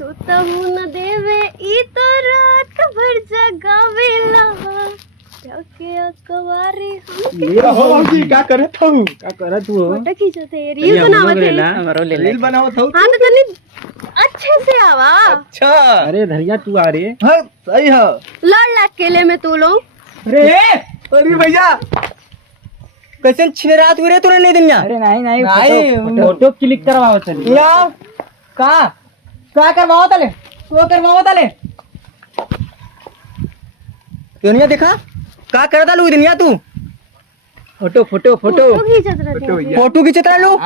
सुतहु न देवे ई तो रात भर जगावेला जाके अकवारी ये हो भाजी का करत हूं फोटो खींचत है रील बनावत है रील बनावत हूं। हां तो तनी अच्छे से आवा। अच्छा अरे धरिया तू आ रे। हां सही है। लड़ लग केले में तू लोग। अरे भैया कैसे छिनरात हुई रे तूने नहीं दुनिया। अरे नहीं फोटो क्लिक करवाओ चल का करवाओ तले तो करवाओ तले दुनिया देखा का करता लू दुनिया तू फोटो खींचत रहती फोटो खींचत रहलू।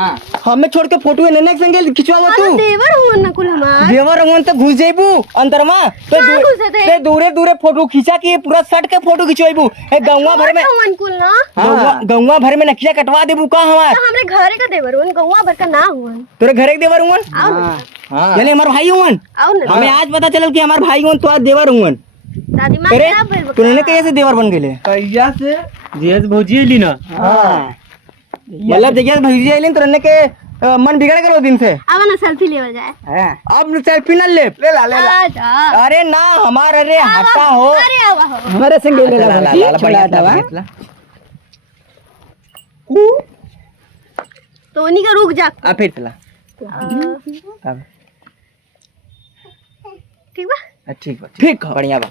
हमें छोड़ के फोटो नेने के संगे खिंचवाओ तू। देवर हुन न कुल हमार देवर हुन तो घुस जाइबू अंदर में ते दूरे फोटो खींचा के पूरा सट के फोटो खिंचवाइबू ए गौवा भर में हुन कुल ना गौवा भर में नकिया कटवा देबू का हमार। हमरे घरे का देवर हुन गौवा भर का ना हुन तोरे घरे के देवर हुन आओ यानी हमार भाई हुन। आओ ना हमें आज पता चलल कि हमार भाई हुन तो आज देवर हुन। दादी मां अरे क्या बोल तूने कैसे देवर बन गेले कैया से जीएस भौजी ली ना। मतलब देखिए भैया आइले तोरे के मन बिगड़ गलो दिन से। अब ना सेल्फी लेवल जाए। अब सेल्फी न ले ला आजा अरे ना हमार अरे हटा हो अरे आवा हो हमारे संगे ले ला बढ़िया तो उन्हीं का रुक जा फिर चला ठीक बा ठीक बढ़िया बा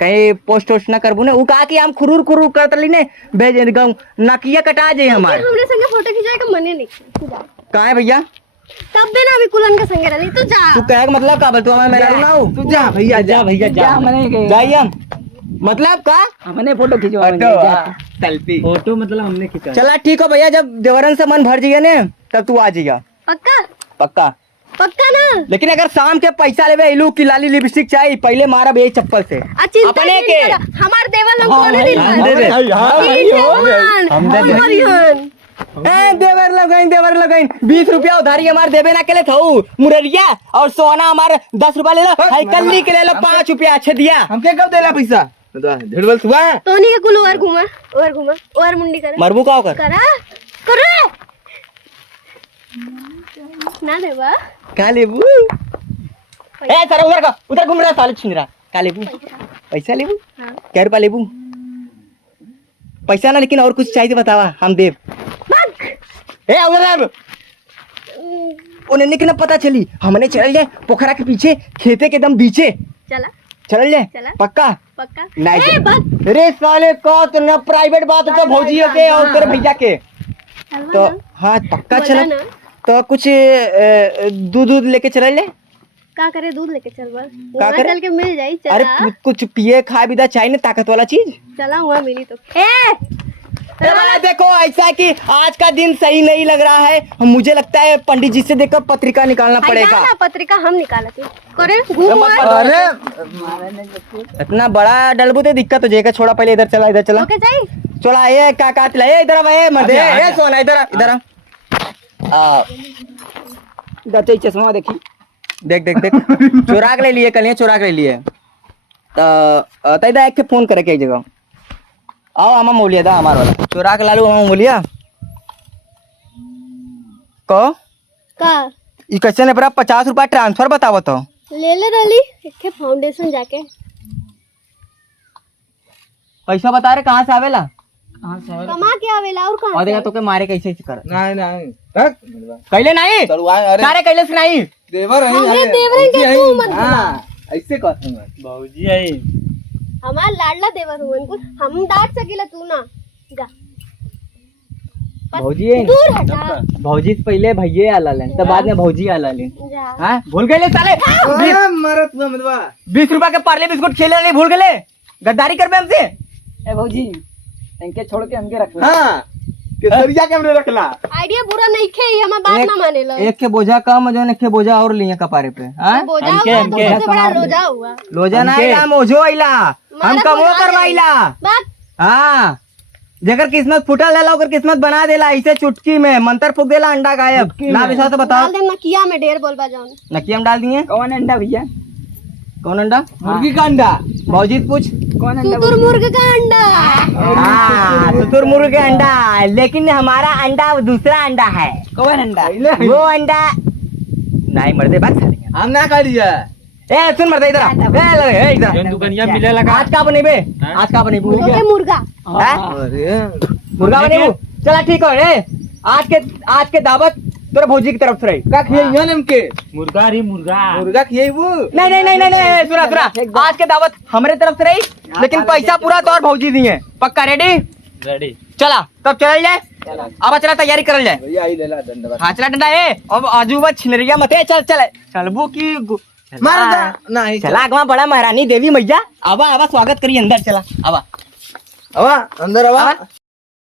कहीं पोस्ट वोस्ट ना करबू ने उ का कि हम खुरूर करत ली ने भेज गाँव नकिया कटा जाए हमारे। हमरे संगे फोटो खिंचाए का मने नहीं तू जा का है भैया तब भी ना अभी कुलन के संगे रही तू जा तू कहे का मतलब का बोल तू हमें मेरा ना हो तू जा भैया जा हमने जाइए मतलब का हमने फोटो खिंचवा सेल्फी फोटो मतलब हमने खिंचा। चला ठीक हो भैया जब देवरन से मन भर जाइए ने तब तू आ जाइए पक्का पक्का पक्का ना। लेकिन अगर शाम के पैसा लेवे इलू की लाली लिपस्टिक चाहिए पहले मारा बे चप्पल से अपने के हमार देवर लोग कोने दिन हम देवर लगाइन 20 रुपया उधारी हमार देवे ना के ले थऊ मुरलिया और सोना हमार 10 रुपया ले लो कल्ली के ले लो 5 रुपया अच्छे दिया हमके कब देला पैसा ढेरवल सुबह तो नहीं के कुल और घुमा और मुंडी करे मरबू का कर करा ना देवा का लेबू ए सर उधर घूम रहा साले छिंदरा का लेबू पैसा लेबू क्या रुपया लेबू पैसा ना लेकिन और कुछ चाहिए बतावा हम देव ए उधर उन्हें ना पता चली हमने चल जाए पोखरा के पीछे खेते के दम बीचे चल जाए पक्का नहीं रे साले का तो ना प्राइवेट बात तो भौजियों के और तेरे भैया के तो हाँ पक्का चला तो कुछ दूध लेके चल ले का करे दूध लेके चल का करे चल के मिल जाई चला अरे कुछ पिए खा भी दा चाहिए ना ताकत वाला चीज चला हुआ मिली तो देखो ऐसा कि आज का दिन सही नहीं लग रहा है मुझे लगता है पंडित जी से देखकर पत्रिका निकालना पड़ेगा पत्रिका हम निकालते करे अरे इतना बड़ा डलबू तो दिक्कत हो जाएगा छोड़ा पहले इधर चला चला ये का काट ले इधर मर्दे ये सोना इधर चश्मा देखी देख चुरा के ले लिए कल चुरा के ले लिए तो इधर एक फोन करे कई जगह आओ हमारा मोलिया था हमारा वाला चुरा के लालू हमारा मोलिया को ये कैसे ने 50 रुपया ट्रांसफर बताओ तो ले रही एक फाउंडेशन जाके पैसा बता रहे कहाँ से आवेला कमा के आवेला और कहाँ और देखा तो के मारे कैसे कर नहीं कैले नहीं सारे कैले से नहीं देवर के तू मत ऐसे कहते हैं भौजी आई हमार लाडला देवर हुन को हम डांट सकेला तू ना जा भौजी दूर हटा भौजी से पहले भैया आला लेन तब बाद में भौजी आला लेन हां भूल गए साले मरत मदवा 20 रुपया के पार्ले बिस्कुट खेले नहीं भूल गए गद्दारी करबे हमसे ए भौजी इनके छोड़ के हमके रखना हां केसरिया के हमने रखला आइडिया बुरा नहीं खे हम बात ना मानेला एक के बोझा कम जो ने के बोझा और लिए कपारे पे हां हमके बड़ा रोजा हुआ लोजा ना हम ओझो आइला हम कमो करवाइला हां जेकर किस्मत फुटल है ओकर किस्मत बना देला ऐसे चुटकी में मंत्र फूक देला अंडा गायब ना विश्वास तो बताओ डाल दे नकिया में ढेर बोलबा जाओ नकिया में डाल दिए कौन अंडा भैया कौन अंडा मुर्गी का अंडा भौजी पूछ कौन अंडा सुतुर मुर्ग का अंडा हाँ सुतुर मुर्ग का अंडा लेकिन हमारा अंडा दूसरा अंडा है कौन अंडा वो अंडा नहीं मर्दे बात हम ना कर दिया ए सुन मरते इधर आ। ए इधर दुकानिया मिले लगा आज का बनेबे आज का बनेबू ओके मुर्गा मुर्गा बनेबू चला ठीक है रे आज के दावत तोरे भौजी की तरफ से रही का खियाइया हमके मुर्गा रे मुर्गा मुर्गा खियाइबू नहीं सुना आज के दावत हमारे तरफ से रही लेकिन पैसा पूरा तो और भौजी दिए पक्का रेडी रेडी चला तब चल जाए अब चला तैयारी करल जाए भैया आई लेला दंडवा हाँ चला डंडा है अब आजूबा छिनरिया मत चल चल चलबू की मार दा नहीं चला अगवा बड़ा महारानी देवी मैया आवा आवा स्वागत करी अंदर चला आवा आवा अंदर आवा